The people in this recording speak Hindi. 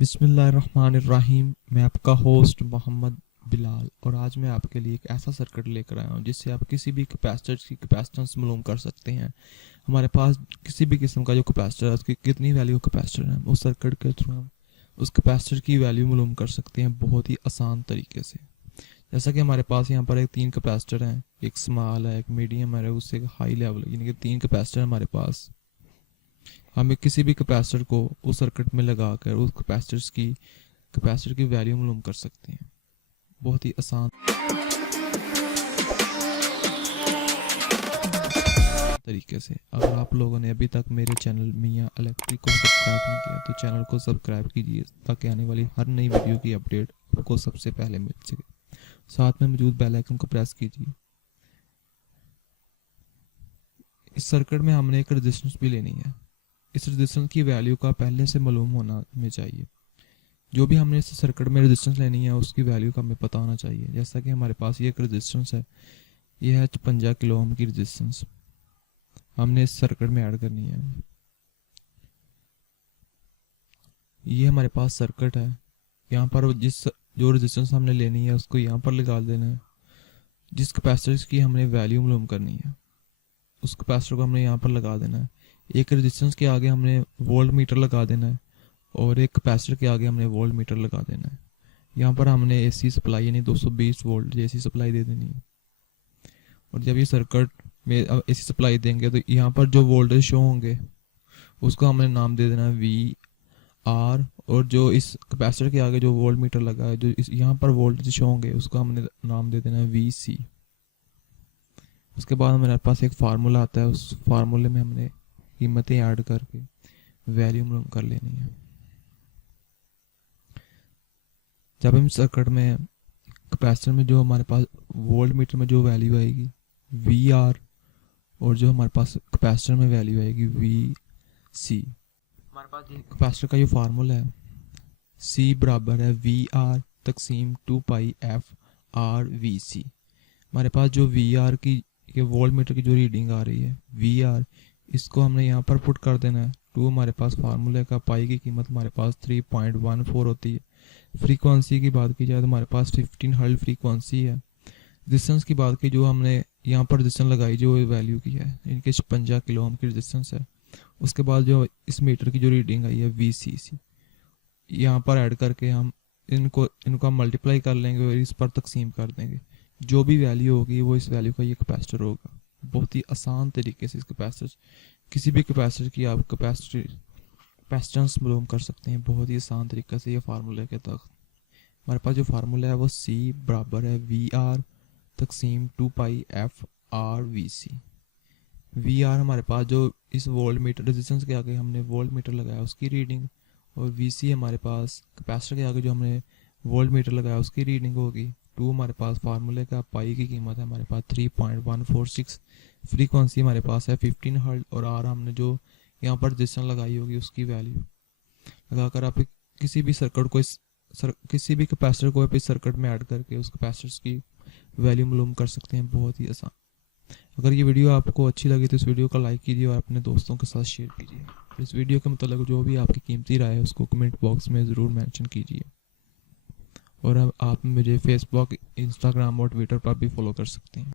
बिस्मिल्लाहिर्रहमानिर्रहीम। मैं आपका होस्ट मोहम्मद बिलाल और आज मैं आपके लिए एक ऐसा सर्किट लेकर आया हूँ जिससे आप किसी भी कैपेसिटर की कैपेसिटेंस मालूम कर सकते हैं। हमारे पास किसी भी किस्म का जो कैपेसिटर है उसकी कितनी वैल्यू कैपेसिटर है उस सर्किट के थ्रू हम उस कैपेसिटर की वैल्यू मालूम कर सकते हैं बहुत ही आसान तरीके से। जैसा कि हमारे पास यहाँ पर एक 3 कैपेसिटर हैं, एक स्मॉल है, एक मीडियम है, उससे एक हाई लेवल है, यानी कि 3 कैपेसिटर हमारे पास। हमें किसी भी कैपेसिटर को उस सर्किट में लगाकर उस कैपेसिटर की वैल्यू मालूम कर सकते हैं बहुत ही आसान तरीके से। अगर आप लोगों ने अभी तक मेरे चैनल मियाँ इलेक्ट्रिक को सब्सक्राइब नहीं किया तो चैनल को सब्सक्राइब कीजिए ताकि आने वाली हर नई वीडियो की अपडेट आपको सबसे पहले मिल सके। साथ में मौजूद बेल आइकन को प्रेस कीजिए। इस सर्किट में हमने एक रेजिस्टेंस भी लेनी है। इस रेजिस्टेंस की वैल्यू का पहले से मालूम होना हमें चाहिए। जो भी हमने इस सर्किट में रेजिस्टेंस लेनी है उसकी वैल्यू का हमें पता होना चाहिए। जैसा कि हमारे पास ये एक रेजिस्टेंस है, ये है 55 किलो ओम की रेजिस्टेंस, हमने इस सर्किट में ऐड करनी है। ये हमारे पास सर्किट है। यहाँ पर जो रेजिस्टेंस हमने लेनी है उसको यहाँ पर लगा देना है। जिस कैपेसिटर की हमने वैल्यू मालूम करनी है उस कैपेसिटर को हमने यहाँ पर लगा देना है। एक रेजिस्टेंस के आगे हमने वोल्ट मीटर लगा देना है और एक कैपेसिटर के आगे हमने वोल्ट मीटर लगा देना है। यहाँ पर हमने एसी सप्लाई यानी 220 वोल्ट एसी सप्लाई दे देनी है। और जब ये सर्किट में एसी सप्लाई देंगे तो यहाँ पर जो वोल्टेज शो होंगे उसको हमने नाम दे देना है वी आर। और जो इस कैपेसिटर के आगे जो वोल्ट मीटर लगा है, जो इस यहाँ पर वोल्टेज शो होंगे उसको हमने नाम दे देना है वी सी। उसके बाद हमारे पास एक फार्मूला आता है, उस फार्मूले में हमने कीमतें ऐड करके वैल्यू मालूम कर लेनी है। जब हम सर्किट में कैपेसिटर में जो हमारे पास वोल्ट मीटर में जो वैल्यू आएगी वी आर और जो हमारे पास कैपेसिटर में वैल्यू आएगी वी सी, हमारे पास कैपेसिटर का जो फार्मूला है सी बराबर है वी आर तकसीम 2 पाई एफ आर वी सी। हमारे पास जो वी आर की ये वोल्ट मीटर की जो रीडिंग आ रही है वी आर, इसको हमने यहाँ पर पुट कर देना है। 2 हमारे पास फार्मूले का, पाई की कीमत हमारे पास 3.14 होती है। फ्रीक्वेंसी की बात की जाए तो हमारे पास 15 हर्ट्ज फ्रीक्वेंसी है। रेजिस्टेंस की बात की, जो हमने यहाँ पर रेजिस्टेंस लगाई जो वैल्यू की है इनके 55 किलो ओम की रेजिस्टेंस है। उसके बाद जो इस मीटर की जो रीडिंग आई है वी सी सी, यहाँ पर ऐड करके हम इनको मल्टीप्लाई कर लेंगे और इस पर तकसीम कर देंगे। जो भी वैल्यू होगी वो इस वैल्यू का ये कैपेसिटर होगा। बहुत ही आसान तरीके से इस कैपेसिटर किसी भी कैपेसिटर की आप कैपेसिटेंस मालूम कर सकते हैं बहुत ही आसान तरीके से। ये फार्मूले के तहत हमारे पास जो फार्मूला है वो सी बराबर है वी आर तकसीम 2 pi F R V C. We are हमारे पास जो इस वोल्ट मीटर रेजिस्टेंस के आगे हमने वोल्ट मीटर लगाया उसकी रीडिंग, और वी सी हमारे पास कैपेसिटर के आगे जो हमने वोल्ट मीटर लगाया उसकी रीडिंग होगी। 2 हमारे पास फार्मूले का, पाई की कीमत है हमारे पास 3.146, फ्रीक्वेंसी हमारे पास है 15 हर्ट्ज और आर हमने जो यहाँ पर रेजिस्टेंस लगाई होगी उसकी वैल्यू लगाकर आप किसी भी सर्किट को किसी भी कैपेसिटर को इस सर्किट में ऐड करके उस कैपेसिटर की वैल्यू मालूम कर सकते हैं बहुत ही आसान। अगर ये वीडियो आपको अच्छी लगी तो इस वीडियो को लाइक कीजिए और अपने दोस्तों के साथ शेयर कीजिए। इस वीडियो के मतलब जो भी आपकी कीमती राय है उसको कमेंट बॉक्स में ज़रूर मेंशन कीजिए। और अब आप मुझे फेसबुक, इंस्टाग्राम और ट्विटर पर भी फॉलो कर सकते हैं।